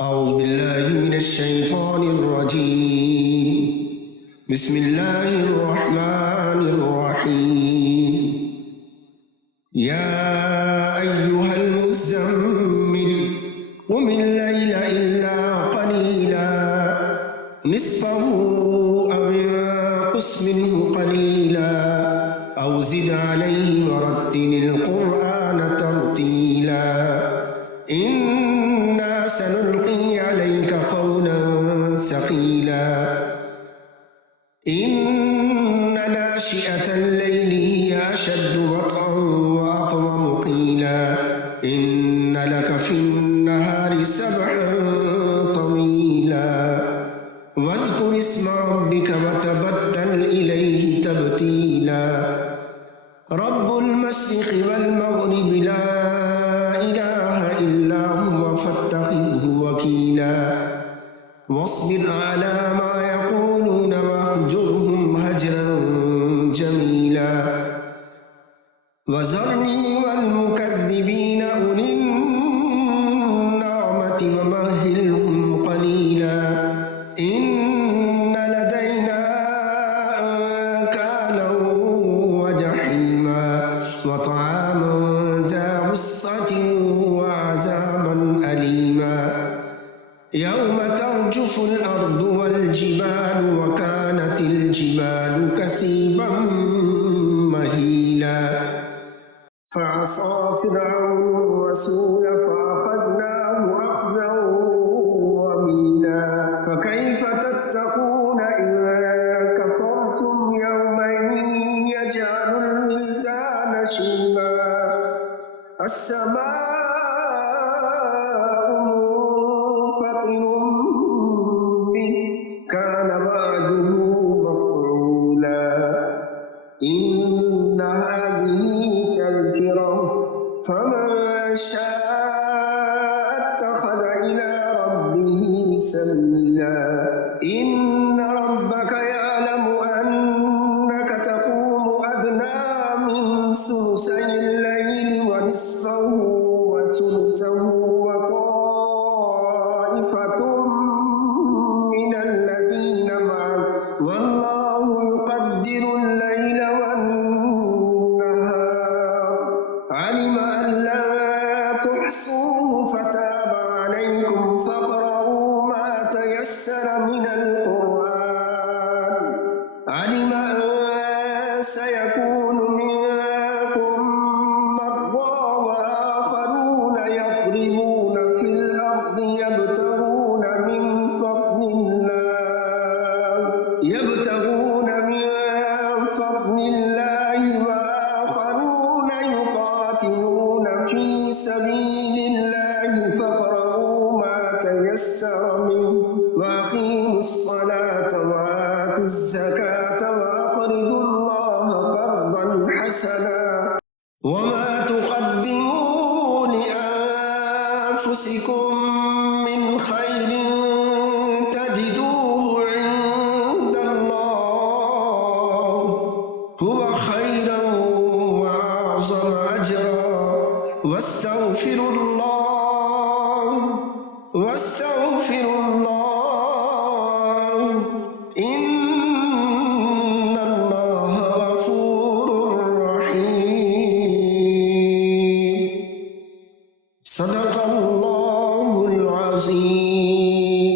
أعوذ بالله من الشيطان الرجيم. بسم الله الرحمن الرحيم. يا أيها المزمل قم الليل إلا قليلا نصفه أو انقص منه قليلا أو زد عليه ورتل القرآن ترتيلا إنا سنلقي عليك قولا ثقيلا إن ناشئة الليل هي أشد وطئا وأقوم قيلا إن لك في النهار سبحا طويلا واذكر اسم ربك وتبتل إليه تبتيلا رب المشرق والمغرب لا إله إلا هو فاتخذه وكيلا واصبر على ما يقولون واهجرهم هجرا جميلا وذرني والمكذبين أولي النعمة ومهلهم قليلا إن لدينا أنكالا وجحيما وطعاما ذا غصة وعذابا أليما يوم ترجف الأرض والجبال وكانت الجبال كثيبا مهيلا فعصى فرعون الرسول فأخذناه أخذا وبيلا فكيف تتقون إن كفرتم يوما يجعل الولدان شيبا السماء منفطر به كان وعده مفعولا إن هذه تذكرة فمن شاء اتخذ إلى ربه سبيلا إن ربك يعلم أنك تقوم أدنى من ثلثي الليل ونصفه وثلثه وطائفة من الذين معك والله يقدر الليل والنهار علم أن لا تحصوه فتاب عليكم فاقرؤوا ما تيسر من القرآن علم أن سيكون منكم مرضى وآخرون يضربون في الأرض يبتغون من فضل الله وآخرون يقاتلون في سبيل الله فاقرؤوا ما تيسر منه وأقيموا الصلاة وآتوا الزكاة وأقرضوا الله قرضا حسنا وما تقدموا لأنفسكم من خير تجدوه عند الله هو خيرا وأعظم أجرا واستغفروا الله إن الله غفور رحيم صدق الله العظيم.